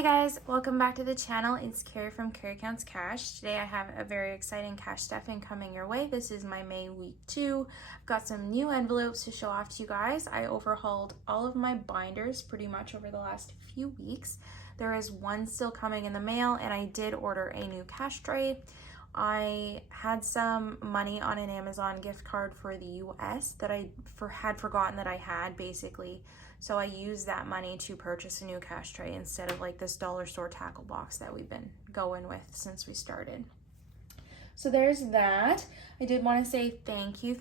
Hey guys, welcome back to the channel. It's Carrie from Carrie Counts Cash. Today I have a very exciting cash stuffing coming your way. This is my May week 2. I've got some new envelopes to show off to you guys. I overhauled all of my binders pretty much over the last few weeks. There is one still coming in the mail, and I did order a new cash tray. I had some money on an Amazon gift card for the US that I had forgotten that I had, basically. So I used that money to purchase a new cash tray instead of like this dollar store tackle box that we've been going with since we started. So there's that. I did want to say thank you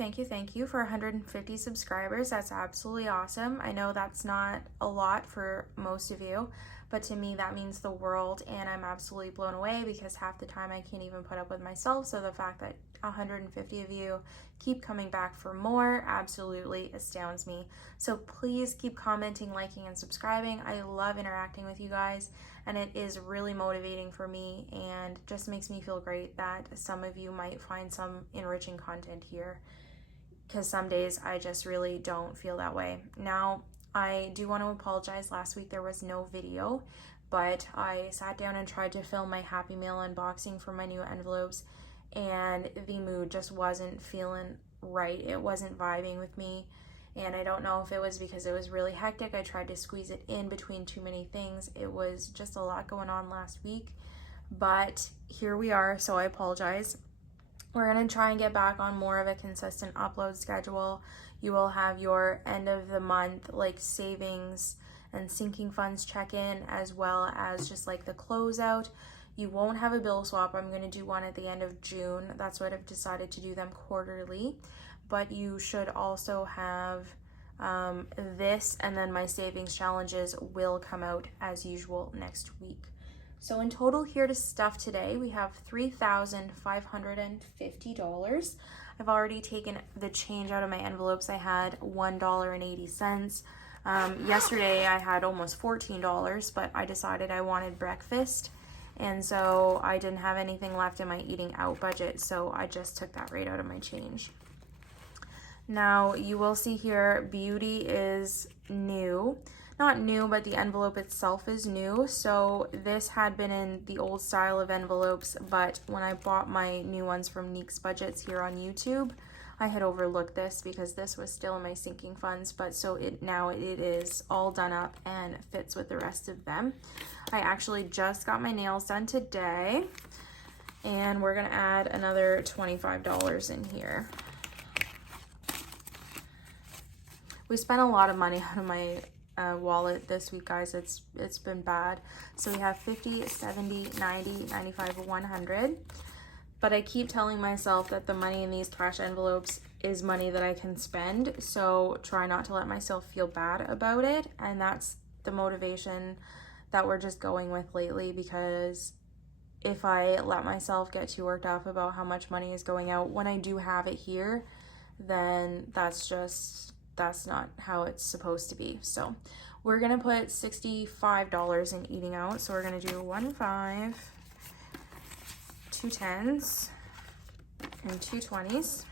for 150 subscribers. That's absolutely awesome. I know that's not a lot for most of you, but to me that means the world, and I'm absolutely blown away because half the time I can't even put up with myself. So the fact that 150 of you keep coming back for more absolutely astounds me. So please keep commenting, liking, and subscribing. I love interacting with you guys, and it is really motivating for me and just makes me feel great that some of you might find some enriching content here, because some days I just really don't feel that way. Now, I do want to apologize. Last week there was no video, but I sat down and tried to film my Happy Mail unboxing for my new envelopes, and the mood just wasn't feeling right. It wasn't vibing with me, and I don't know if it was because it was really hectic. I tried to squeeze it in between too many things. It was just a lot going on last week, but here we are, so I apologize. We're going to try and get back on more of a consistent upload schedule. You will have your end of the month like savings and sinking funds check-in, as well as just like the closeout. You won't have a bill swap. I'm going to do one at the end of June. That's what I've decided to do them quarterly. But you should also have this, and then my savings challenges will come out as usual next week. So in total here to stuff today, we have $3,550. I've already taken the change out of my envelopes. I had $1.80. Yesterday I had almost $14, but I decided I wanted breakfast, and so I didn't have anything left in my eating out budget, so I just took that right out of my change. Now you will see here beauty is new. Not new, but the envelope itself is new. So this had been in the old style of envelopes, but when I bought my new ones from Neek's Budgets here on YouTube, I had overlooked this because this was still in my sinking funds, but so now it is all done up and fits with the rest of them. I actually just got my nails done today, and we're gonna add another $25 in here. We spent a lot of money out of my wallet this week, guys. It's been bad. So we have 50, 70, 90, 95, 100. But I keep telling myself that the money in these cash envelopes is money that I can spend. So try not to let myself feel bad about it. And that's the motivation that we're just going with lately, because if I let myself get too worked up about how much money is going out when I do have it here, then that's not how it's supposed to be. So we're gonna put $65 in eating out. So we're gonna do 1 5, 2 10s, and 2 20s.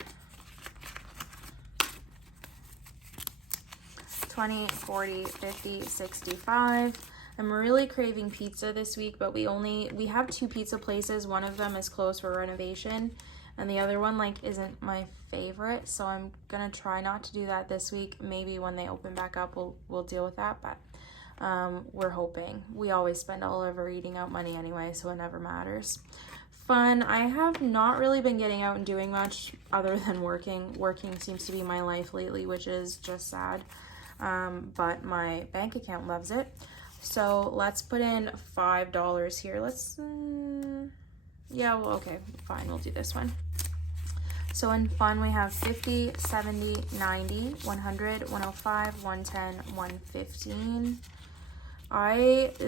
20, 40, 50, 65. I'm really craving pizza this week, but we have 2 pizza places. One of them is closed for renovation, and the other one like isn't my favorite, so I'm gonna try not to do that this week. Maybe when they open back up we'll deal with that, but we're hoping. We always spend all of our eating out money anyway, so it never matters. Fun. I have not really been getting out and doing much other than working. Working seems to be my life lately, which is just sad, but my bank account loves it. So let's put in $5 here. Yeah, well, okay, fine, we'll do this one. So in fun, we have 50, 70, 90, 100, 105, 110, 115.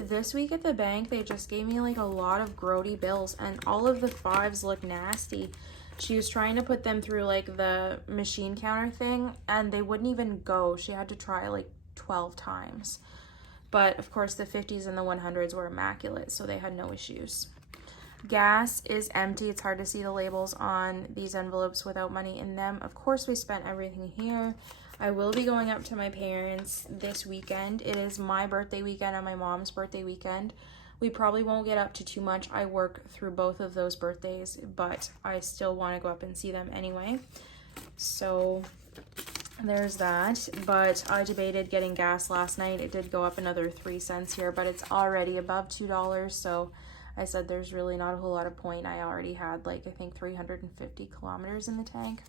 This week at the bank, they just gave me like a lot of grody bills, and all of the 5s look nasty. She was trying to put them through like the machine counter thing, and they wouldn't even go. She had to try like 12 times. But of course the 50s and the 100s were immaculate, so they had no issues. Gas is empty. It's hard to see the labels on these envelopes without money in them. Of course we spent everything here. I will be going up to my parents this weekend. It is my birthday weekend and my mom's birthday weekend. We probably won't get up to too much. I work through both of those birthdays, but I still want to go up and see them anyway. So there's that. But I debated getting gas last night. It did go up another 3 cents here, but it's already above $2. So I said there's really not a whole lot of point. I already had like, I think 350 kilometers in the tank.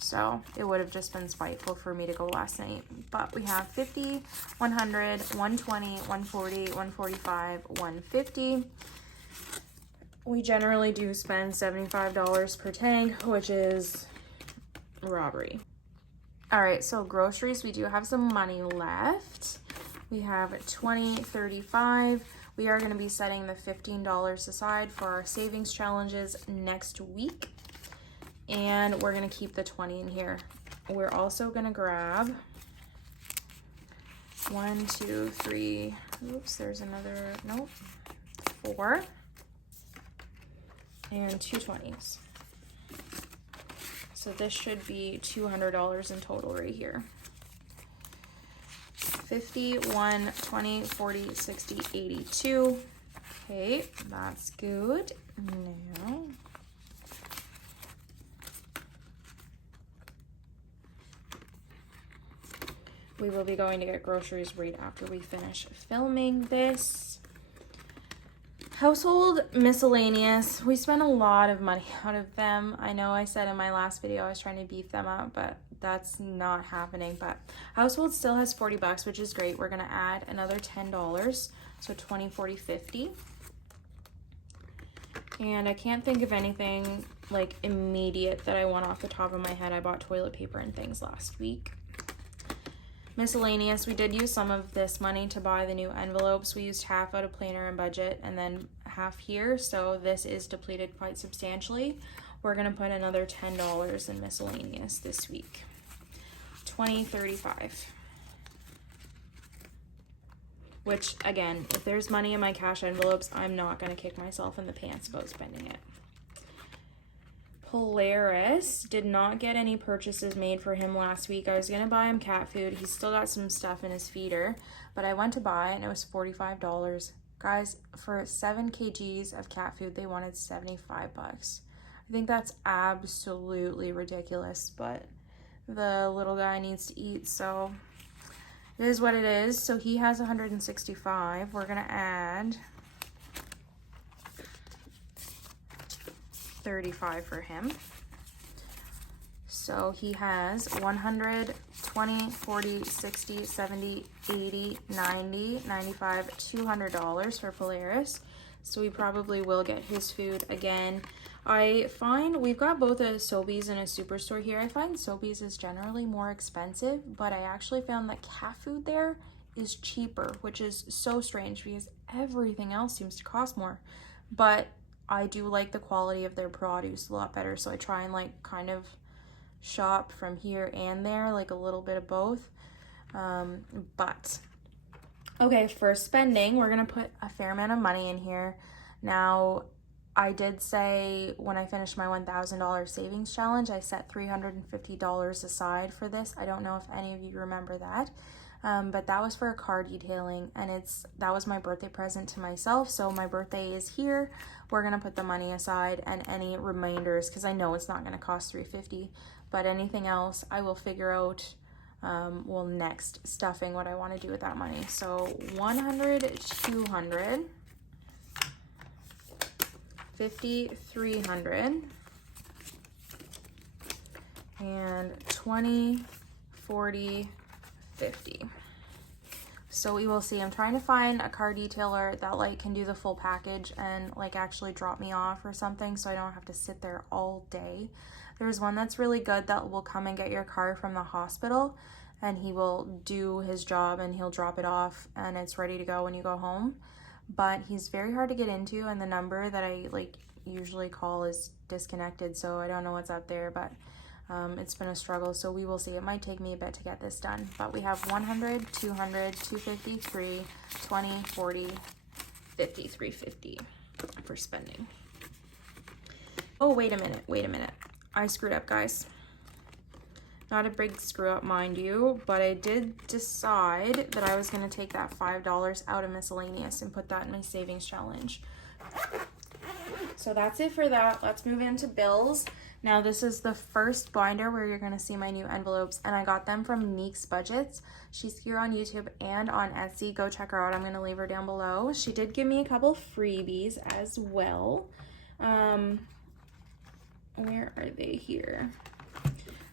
So it would have just been spiteful for me to go last night. But we have 50, 100, 120, 140, 145, 150. We generally do spend $75 per tank, which is robbery. All right, so groceries, we do have some money left. We have 20, 35. We are going to be setting the $15 aside for our savings challenges next week. And we're going to keep the 20 in here. We're also going to grab 1, 2, 3, oops, there's another, nope, 4, and 2 20s. So this should be $200 in total right here. 50, 1, 20, 40, 60, 82. Okay, that's good. Now, we will be going to get groceries right after we finish filming this. Household miscellaneous. We spent a lot of money out of them. I know I said in my last video I was trying to beef them up, but that's not happening. But household still has 40 bucks, which is great. We're gonna add another $10, so 20, 40, 50. And I can't think of anything like immediate that I want off the top of my head. I bought toilet paper and things last week. Miscellaneous, we did use some of this money to buy the new envelopes. We used half out of planner and budget and then half here, so this is depleted quite substantially. We're gonna put another $10 in miscellaneous this week. 20, 35. Which, again, if there's money in my cash envelopes, I'm not gonna kick myself in the pants about spending it. Polaris did not get any purchases made for him last week. I was gonna buy him cat food. He's still got some stuff in his feeder, but I went to buy and it was $45. Guys, for 7 kgs of cat food, they wanted 75 bucks. I think that's absolutely ridiculous, but the little guy needs to eat, so it is what it is. So he has 165. We're gonna add 35 for him. So he has 100, 20, 40, 60, 70, 80, 90, 95, $200 for Polaris. So we probably will get his food again. I find we've got both a Sobeys and a Superstore here. I find Sobeys is generally more expensive, but I actually found that cat food there is cheaper, which is so strange because everything else seems to cost more. But I do like the quality of their produce a lot better, so I try and like kind of shop from here and there, like a little bit of both. But okay, for spending, we're gonna put a fair amount of money in here. Now, I did say when I finished my $1,000 savings challenge, I set $350 aside for this. I don't know if any of you remember that. But that was for a car detailing, and that was my birthday present to myself. So my birthday is here. We're gonna put the money aside, and any reminders, because I know it's not gonna cost $350, but anything else I will figure out next, stuffing what I want to do with that money. So 100, 200, 50, 300, and 20, 40, 50. So we will see. I'm trying to find a car detailer that like can do the full package and like actually drop me off or something, so I don't have to sit there all day. There's one that's really good that will come and get your car from the hospital, and he will do his job and he'll drop it off and it's ready to go when you go home. But he's very hard to get into, and the number that I like usually call is disconnected, so I don't know what's up there, but it's been a struggle, so we will see. It might take me a bit to get this done, but we have 100, 200, 253, 20, 40, 50, 350 for spending. Oh, wait a minute. I screwed up, guys. Not a big screw up, mind you, but I did decide that I was going to take that $5 out of miscellaneous and put that in my savings challenge. So that's it for that. Let's move into bills. Now this is the first binder where you're going to see my new envelopes, and I got them from Neek's Budgets. She's here on YouTube and on Etsy. Go check her out. I'm going to leave her down below. She did give me a couple freebies as well. Where are they here?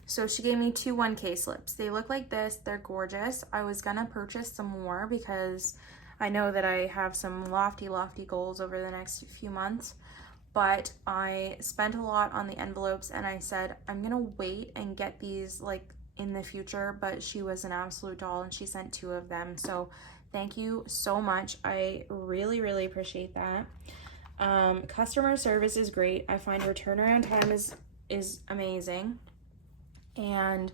So she gave me 2 1K slips. They look like this. They're gorgeous. I was going to purchase some more because I know that I have some lofty goals over the next few months. But I spent a lot on the envelopes, and I said, I'm gonna wait and get these like in the future, but she was an absolute doll and she sent 2 of them. So thank you so much. I really appreciate that. Customer service is great. I find her turnaround time is amazing. And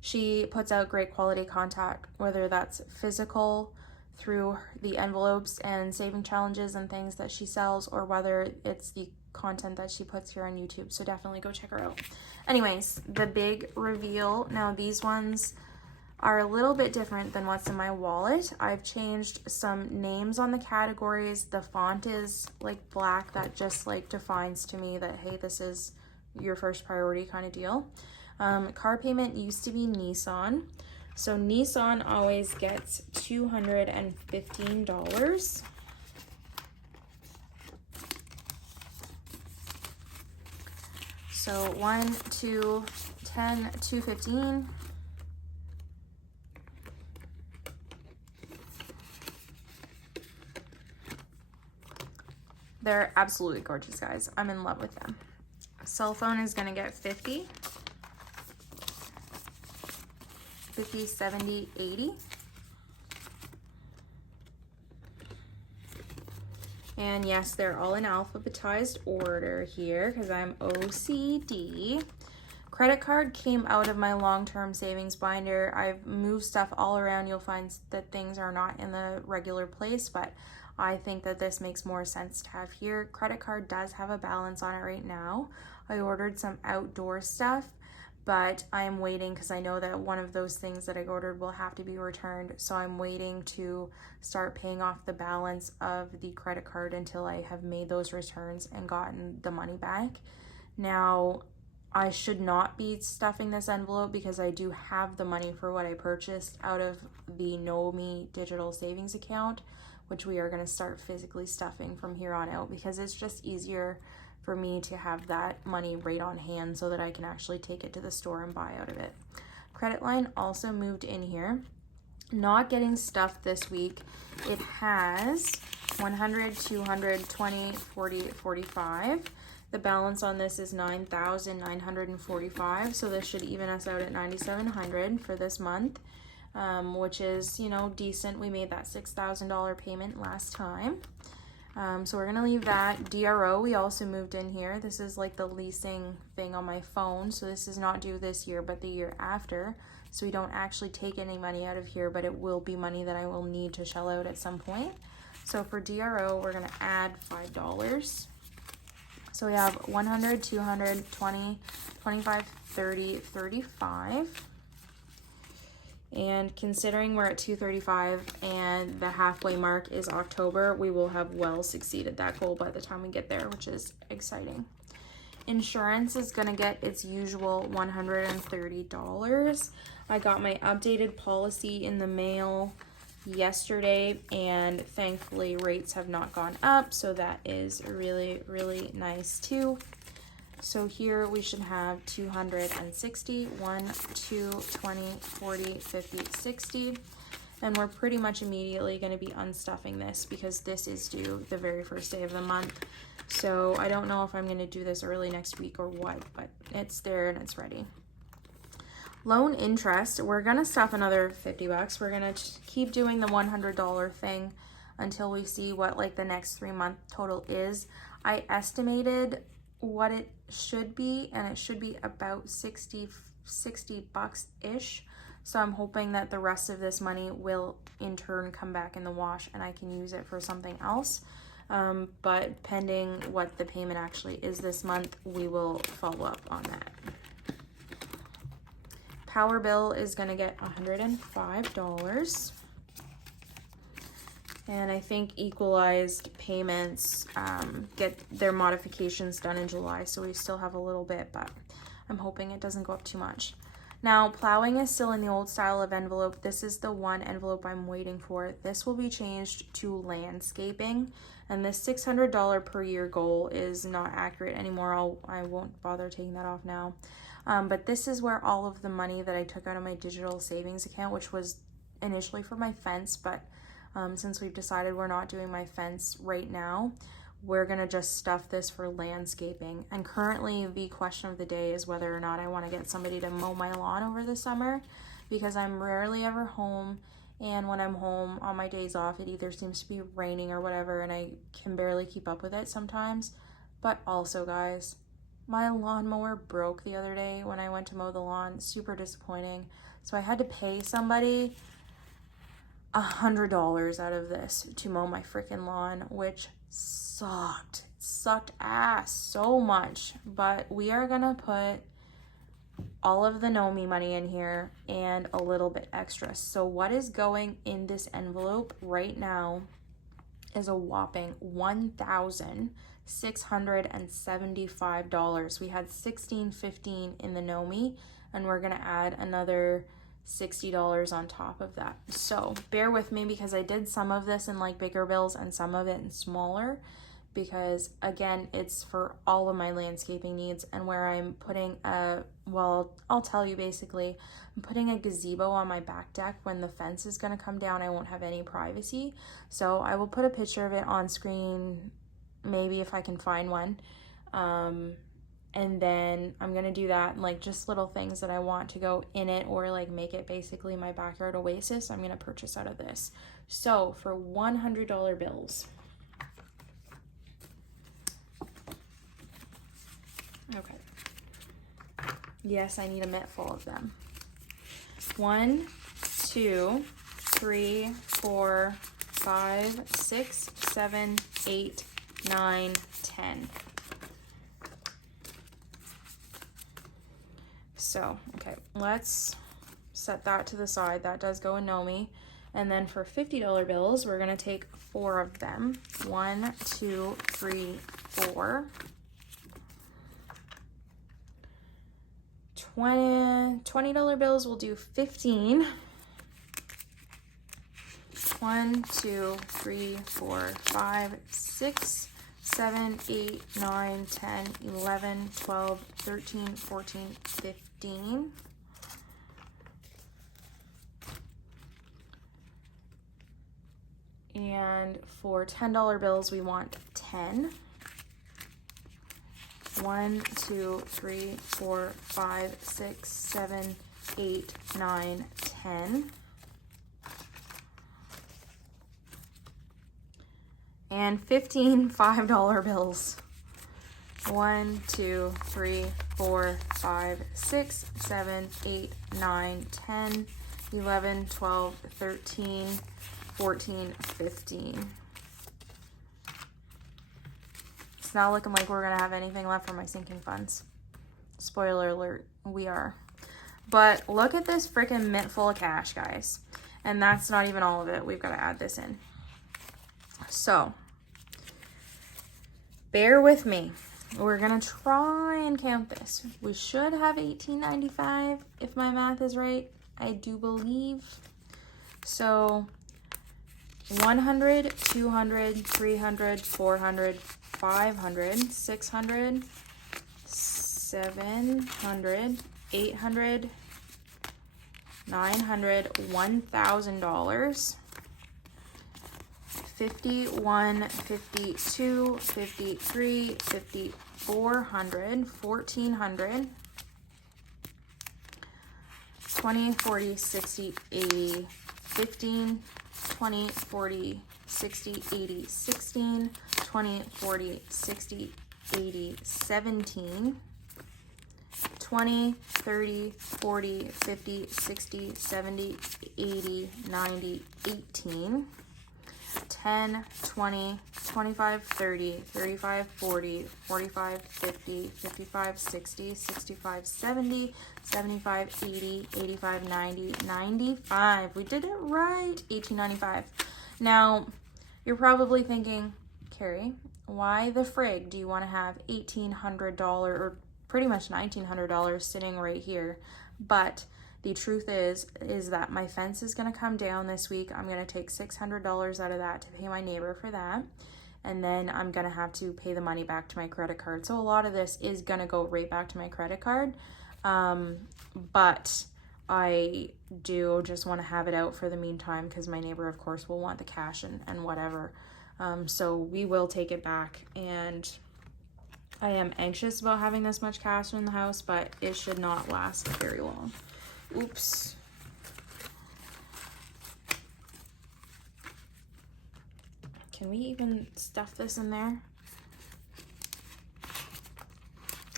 she puts out great quality content, whether that's physical through the envelopes and saving challenges and things that she sells, or whether it's the content that she puts here on YouTube. So definitely go check her out. Anyways, the big reveal. Now these ones are a little bit different than what's in my wallet. I've changed some names on the categories. The font is like black. That just like defines to me that, hey, this is your first priority kind of deal. Car payment used to be Nissan. So Nissan always gets $215. So 1, 2, 10, 215. They're absolutely gorgeous, guys. I'm in love with them. Cell phone is gonna get 50. 50, 70, 80. And yes, they're all in alphabetized order here because I'm OCD. Credit card came out of my long-term savings binder. I've moved stuff all around. You'll find that things are not in the regular place, but I think that this makes more sense to have here. Credit card does have a balance on it right now. I ordered some outdoor stuff, but I'm waiting because I know that one of those things that I ordered will have to be returned. So I'm waiting to start paying off the balance of the credit card until I have made those returns and gotten the money back. Now, I should not be stuffing this envelope because I do have the money for what I purchased out of the Know.me digital savings account, which we are going to start physically stuffing from here on out because it's just easier for me to have that money right on hand so that I can actually take it to the store and buy out of it. Credit line also moved in here. Not getting stuffed this week. It has 100, 200, 20, 40, 45. The balance on this is $9,945, so this should even us out at $9,700 for this month, which is, you know, decent. We made that $6,000 payment last time. So we're gonna leave that. DRO, we also moved in here. This is like the leasing thing on my phone. So this is not due this year, but the year after. So we don't actually take any money out of here, but it will be money that I will need to shell out at some point. So for DRO, we're gonna add $5. So we have 100, 200, 20, 25, 30, 35. And considering we're at 235 and the halfway mark is October, we will have well succeeded that goal by the time we get there, which is exciting. Insurance is gonna get its usual $130. I got my updated policy in the mail yesterday, and thankfully rates have not gone up, so that is really nice too. So here we should have 260, 1, 2, 20, 40, 50, 60. And we're pretty much immediately going to be unstuffing this because this is due the very first day of the month. So I don't know if I'm going to do this early next week or what, but it's there and it's ready. Loan interest, we're going to stuff another 50 bucks. We're going to keep doing the $100 thing until we see what like the next 3-month total is. I estimated what it should be, and it should be about 60 bucks-ish. So I'm hoping that the rest of this money will in turn come back in the wash and I can use it for something else. But pending what the payment actually is this month, we will follow up on that. Power bill is gonna get $105. And I think equalized payments get their modifications done in July, so we still have a little bit, but I'm hoping it doesn't go up too much. Now, plowing is still in the old style of envelope. This is the one envelope I'm waiting for. This will be changed to landscaping, and this $600 per year goal is not accurate anymore. I won't bother taking that off now. But this is where all of the money that I took out of my digital savings account, which was initially for my fence, but since we've decided we're not doing my fence right now, we're gonna just stuff this for landscaping. And currently the question of the day is whether or not I want to get somebody to mow my lawn over the summer, because I'm rarely ever home, and when I'm home on my days off, it either seems to be raining or whatever, and I can barely keep up with it sometimes. But also, guys, my lawnmower broke the other day when I went to mow the lawn. Super disappointing. So I had to pay somebody $100 out of this to mow my freaking lawn, which sucked ass so much. But we are gonna put all of the know me money in here and a little bit extra. So what is going in this envelope right now is a whopping $1,675. We had $1,615 in the know me, and we're gonna add another $60 on top of that. So bear with me, because I did some of this in like bigger bills and some of it in smaller, because again, it's for all of my landscaping needs. And where I'm putting well, I'll tell you, basically I'm putting a gazebo on my back deck. When the fence is going to come down, I won't have any privacy, so I will put a picture of it on screen, maybe if I can find one. And then I'm gonna do that, and like just little things that I want to go in it, or like make it basically my backyard oasis, I'm gonna purchase out of this. So for $100 bills, okay, yes, I need a mitt full of them. 1, 2, 3, 4, 5, 6, 7, 8, 9, 10. So, okay, let's set that to the side. That does go in know me. And then for $50 bills, we're gonna take 4 of them. 1, 2, 3, 4. $20 bills, we'll do 15. 1, 2, 3, 4, 5, 6, 7, 8, 9, 10, 11, 12, 13, 14, 15. And for $10 bills, we want 10. 1, 2, 3, 4, 5, 6, 7, 8, 9, 10. And 15 $5 bills. 1, 2, 3, 4, 5, 6, 7, 8, 9, 10, 11, 12, 13, 14, 15. It's not looking like we're gonna have anything left for my sinking funds. Spoiler alert, we are. But look at this freaking mint full of cash, guys. And that's not even all of it. We've got to add this in. So, bear with me. We're gonna try and count this. We should have $18.95 if my math is right. I do believe. So 100, 200, 300, 400, 500, 600, 700, 800, 900, $1,000. 51, 52, 53, 5400, 1400, 20, 40, 60, 80, 15, 20, 40, 60, 80, 16, 20, 40, 60, 80, 17, 20, 30, 40, 50, 60, 70, 80, 90, 18. 10, 20, 25, 30, 35, 40, 45, 50, 55, 60, 65, 70, 75, 80, 85, 90, 95. We did it right. 1895. Now, you're probably thinking, Carrie, why the frig do you want to have $1,800 or pretty much $1,900 sitting right here? But the truth is that my fence is going to come down this week. I'm going to take $600 out of that to pay my neighbor for that. And then I'm going to have to pay the money back to my credit card. So a lot of this is going to go right back to my credit card. But I do just want to have it out for the meantime because my neighbor, of course, will want the cash and whatever. So we will take it back. And I am anxious about having this much cash in the house, but it should not last very long. Oops. Can we even stuff this in there?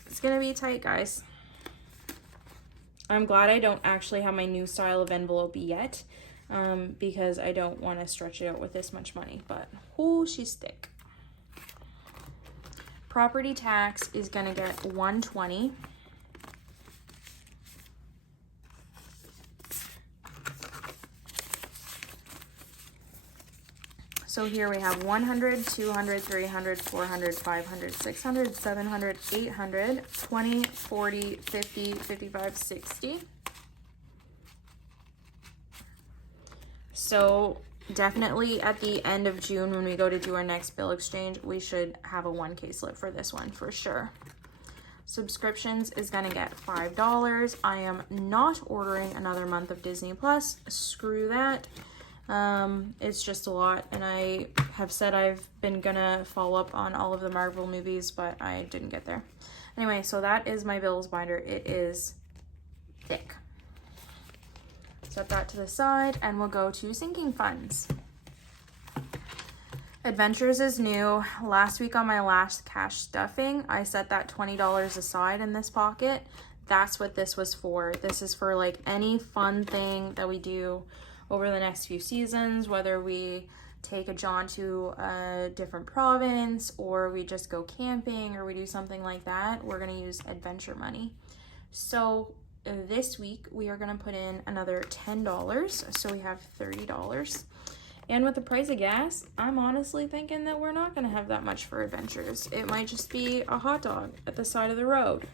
It's gonna be tight, guys. I'm glad I don't actually have my new style of envelope yet, because I don't want to stretch it out with this much money, but oh, she's thick. Property tax is gonna get $120. So here we have 100, 200, 300, 400, 500, 600, 700, 800, 20, 40, 50, 55, 60. So definitely at the end of June when we go to do our next bill exchange, we should have a 1K slip for this one for sure. Subscriptions is gonna get $5. I am not ordering another month of Disney Plus. Screw that. It's just a lot, and I have said I've been gonna follow up on all of the Marvel movies, but I didn't get there. Anyway, so that is my bills binder. It is thick. Set that to the side, and we'll go to sinking funds. Adventures is new. Last week on my last cash stuffing, I set that $20 aside in this pocket. That's what this was for. This is for like any fun thing that we do over the next few seasons, whether we take a jaunt to a different province or we just go camping or we do something like that, we're gonna use adventure money. So this week we are gonna put in another $10, so we have $30. And with the price of gas, I'm honestly thinking that we're not gonna have that much for adventures. It might just be a hot dog at the side of the road.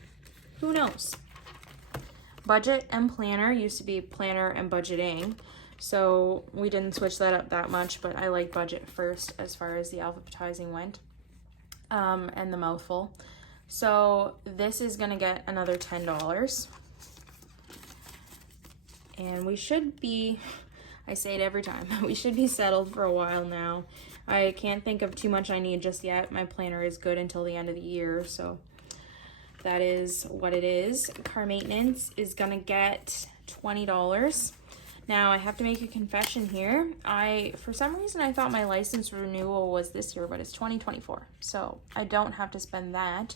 Who knows? Budget and planner used to be planner and budgeting. So we didn't switch that up that much, but I like budget first as far as the alphabetizing went, and the mouthful. So this is gonna get another $10. And we should be, I say it every time, we should be settled for a while now. I can't think of too much I need just yet. My planner is good until the end of the year, so that is what it is. Car maintenance is gonna get $20. Now, I have to make a confession here. For some reason, I thought my license renewal was this year, but it's 2024. So I don't have to spend that,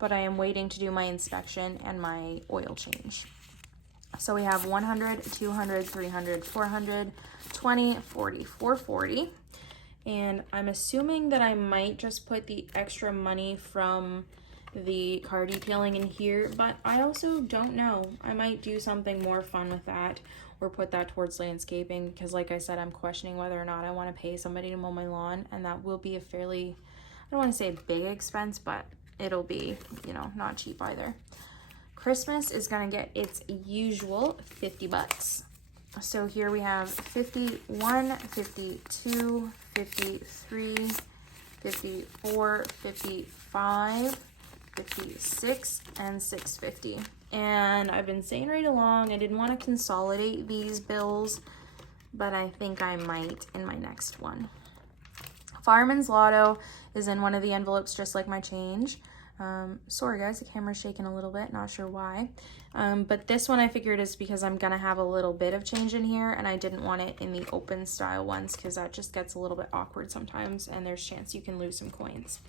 but I am waiting to do my inspection and my oil change. So we have 100, 200, 300, 400, 20, 40, 440. And I'm assuming that I might just put the extra money from the car detailing in here, but I also don't know. I might do something more fun with that, or put that towards landscaping, because like I said, I'm questioning whether or not I want to pay somebody to mow my lawn, and that will be a fairly, I don't want to say a big expense, but it'll be, you know, not cheap either. Christmas is gonna get its usual $50. So here we have 51, 52, 53, 54, 55, 56, and $6.50. And I've been saying right along, I didn't want to consolidate these bills, but I think I might in my next one. Fireman's Lotto is in one of the envelopes, just like my change. Sorry guys, the camera's shaking a little bit, not sure why. But this one I figured is because I'm gonna have a little bit of change in here, and I didn't want it in the open style ones because that just gets a little bit awkward sometimes, and there's chance you can lose some coins.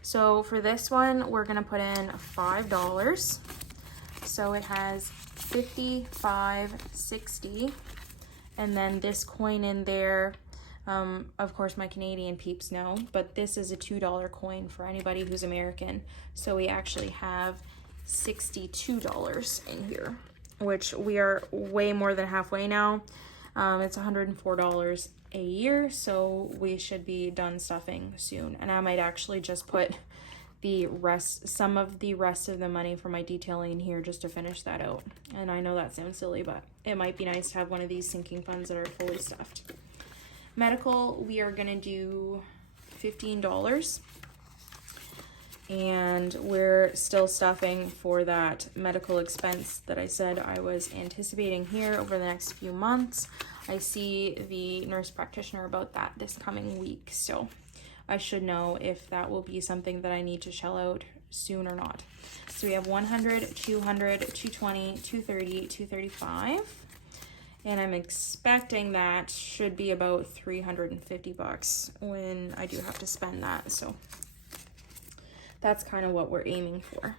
So for this one, we're gonna put in $5. So it has 55, 60, and then this coin in there Of course, my Canadian peeps know, but this is a $2 coin for anybody who's American. So we actually have $62 in here, which we are way more than halfway now. It's $104 a year, so we should be done stuffing soon. And I might actually just put some of the rest of the money for my detailing in here just to finish that out. And I know that sounds silly, but it might be nice to have one of these sinking funds that are fully stuffed. Medical, we are gonna do $15. And we're still stuffing for that medical expense that I said I was anticipating here over the next few months. I see the nurse practitioner about that this coming week, so I should know if that will be something that I need to shell out soon or not. So we have 100, 200, 220, 230, 235. And I'm expecting that should be about 350 bucks when I do have to spend that, so that's kind of what we're aiming for.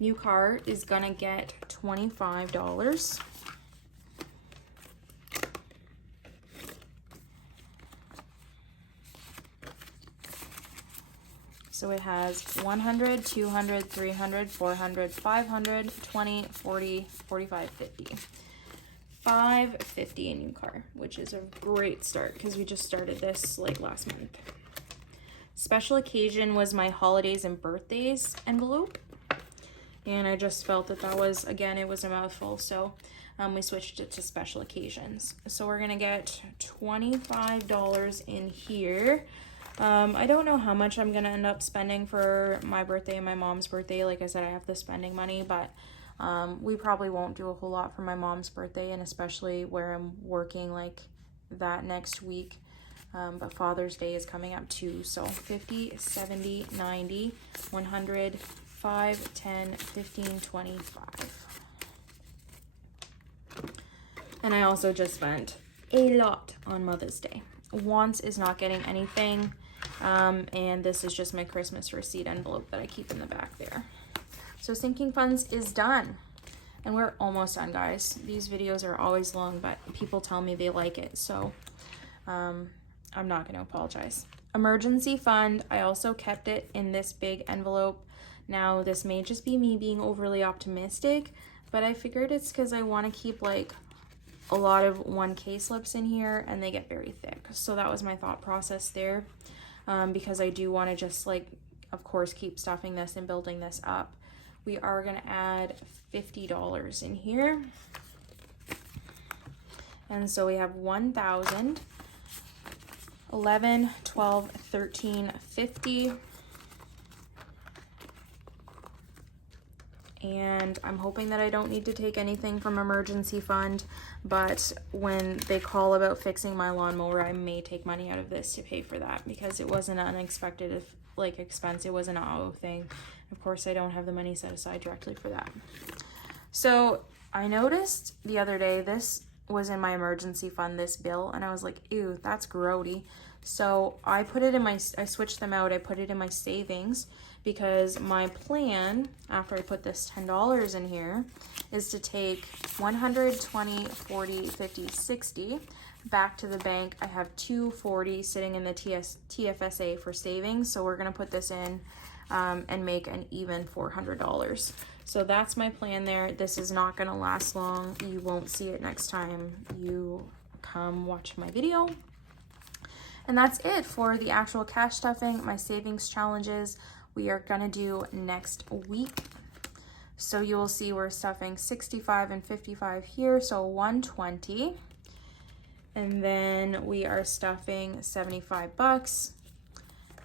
New car is gonna get $25. So it has 100, 200, 300, 400, 500, 20, 40, 45, 50. 550 a new car, which is a great start because we just started this like last month. Special occasion was my holidays and birthdays envelope, and I just felt that that was, again, it was a mouthful, so we switched it to special occasions. So we're gonna get $25 in here. I don't know how much I'm gonna end up spending for my birthday and my mom's birthday. Like I said, I have the spending money, but we probably won't do a whole lot for my mom's birthday, and especially where I'm working like that next week. But Father's Day is coming up too. So 50, 70, 90, 100, 5, 10, 15, 25. And I also just spent a lot on Mother's Day. Wants is not getting anything. And this is just my Christmas receipt envelope that I keep in the back there. So sinking funds is done, and we're almost done, guys. These videos are always long, but people tell me they like it, so I'm not going to apologize. Emergency fund, I also kept it in this big envelope. Now this may just be me being overly optimistic, but I figured it's because I want to keep like a lot of 1K slips in here, and they get very thick. So that was my thought process there, because I do want to just like, of course, keep stuffing this and building this up. We are going to add $50 in here. And so we have 1,000, 11, 12, 13, 50. And I'm hoping that I don't need to take anything from emergency fund, but when they call about fixing my lawnmower, I may take money out of this to pay for that, because it wasn't an unexpected like expense. It was an auto thing. Of course, I don't have the money set aside directly for that. So I noticed the other day, this was in my emergency fund, this bill, and I was like, ew, that's grody. So I put it in my, I switched them out. I put it in my savings, because my plan, after I put this $10 in here, is to take 100, 20, 40, 50, 60 back to the bank. I have 240 sitting in the TFSA for savings, so we're gonna put this in and make an even $400. So that's my plan there. This is not gonna last long. You won't see it next time you come watch my video. And that's it for the actual cash stuffing. My savings challenges we are gonna do next week. So you will see we're stuffing 65 and 55 here, so 120. And then we are stuffing 75 bucks,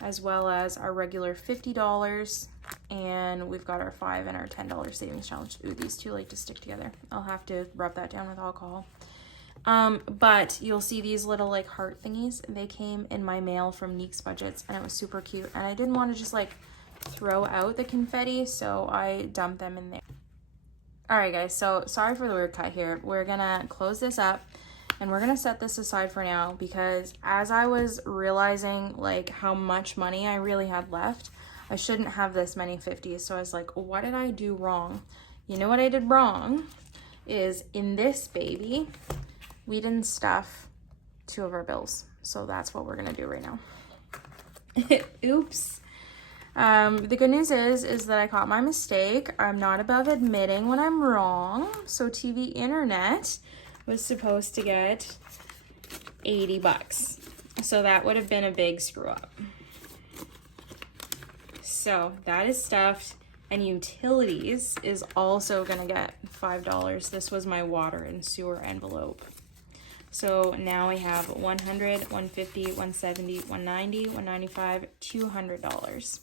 as well as our regular $50. And we've got our $5 and our $10 savings challenge. Ooh, these two like to stick together. I'll have to rub that down with alcohol. But you'll see these little like heart thingies. They came in my mail from Neek's Budgets, and it was super cute. And I didn't want to just like throw out the confetti, so I dumped them in there. All right, guys, so sorry for the weird cut here. We're gonna close this up, and we're gonna set this aside for now, because as I was realizing like how much money I really had left, I shouldn't have this many 50s. So I was like, what did I do wrong? You know what I did wrong is in this baby, we didn't stuff 2 of our bills. So that's what we're gonna do right now. Oops. The good news is that I caught my mistake. I'm not above admitting when I'm wrong. So TV Internet was supposed to get 80 bucks. So that would have been a big screw up. So that is stuffed, and utilities is also gonna get $5. This was my water and sewer envelope. So now we have $100, $150, $170, $190, $195, $200.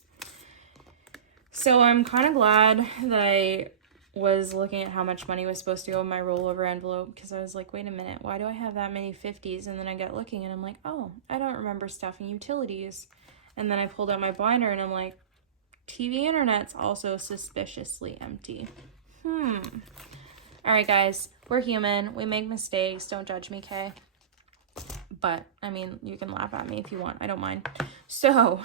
So I'm kind of glad that I was looking at how much money was supposed to go in my rollover envelope, because I was like, wait a minute, why do I have that many 50s? And then I got looking and I'm like, oh, I don't remember stuffing utilities. And then I pulled out my binder and I'm like, TV Internet's also suspiciously empty. All right, guys, we're human. We make mistakes. Don't judge me, okay? But, I mean, you can laugh at me if you want. I don't mind. So,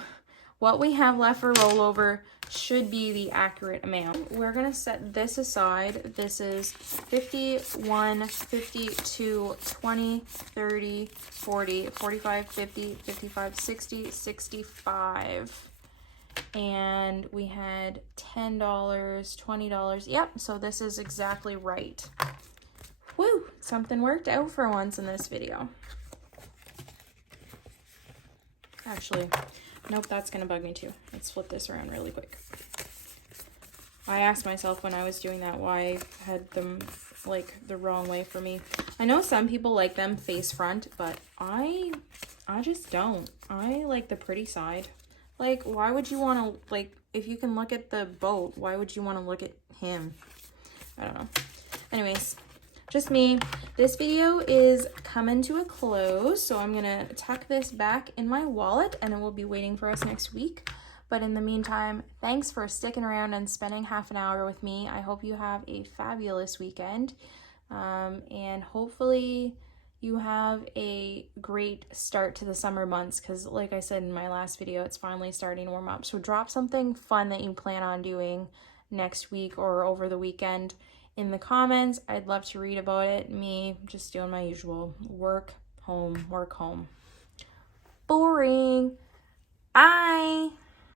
what we have left for rollover should be the accurate amount. We're going to set this aside. This is 51, 52, 20, 30, 40, 45, 50, 55, 60, 65. And we had $10, $20. Yep, so this is exactly right. Woo! Something worked out for once in this video. Actually, nope, that's gonna bug me too. Let's flip this around really quick. I asked myself when I was doing that why I had them like the wrong way for me. I know some people like them face front, but I just don't. I like the pretty side. Like, why would you want to, like, if you can look at the boat, why would you want to look at him? I don't know. Anyways, just me. This video is coming to a close, so I'm going to tuck this back in my wallet, and it will be waiting for us next week. But in the meantime, thanks for sticking around and spending half an hour with me. I hope you have a fabulous weekend, and hopefully you have a great start to the summer months, because like I said in my last video, it's finally starting to warm up. So drop something fun that you plan on doing next week or over the weekend in the comments. I'd love to read about it. Me just doing my usual work, home, work, home. Boring. Bye.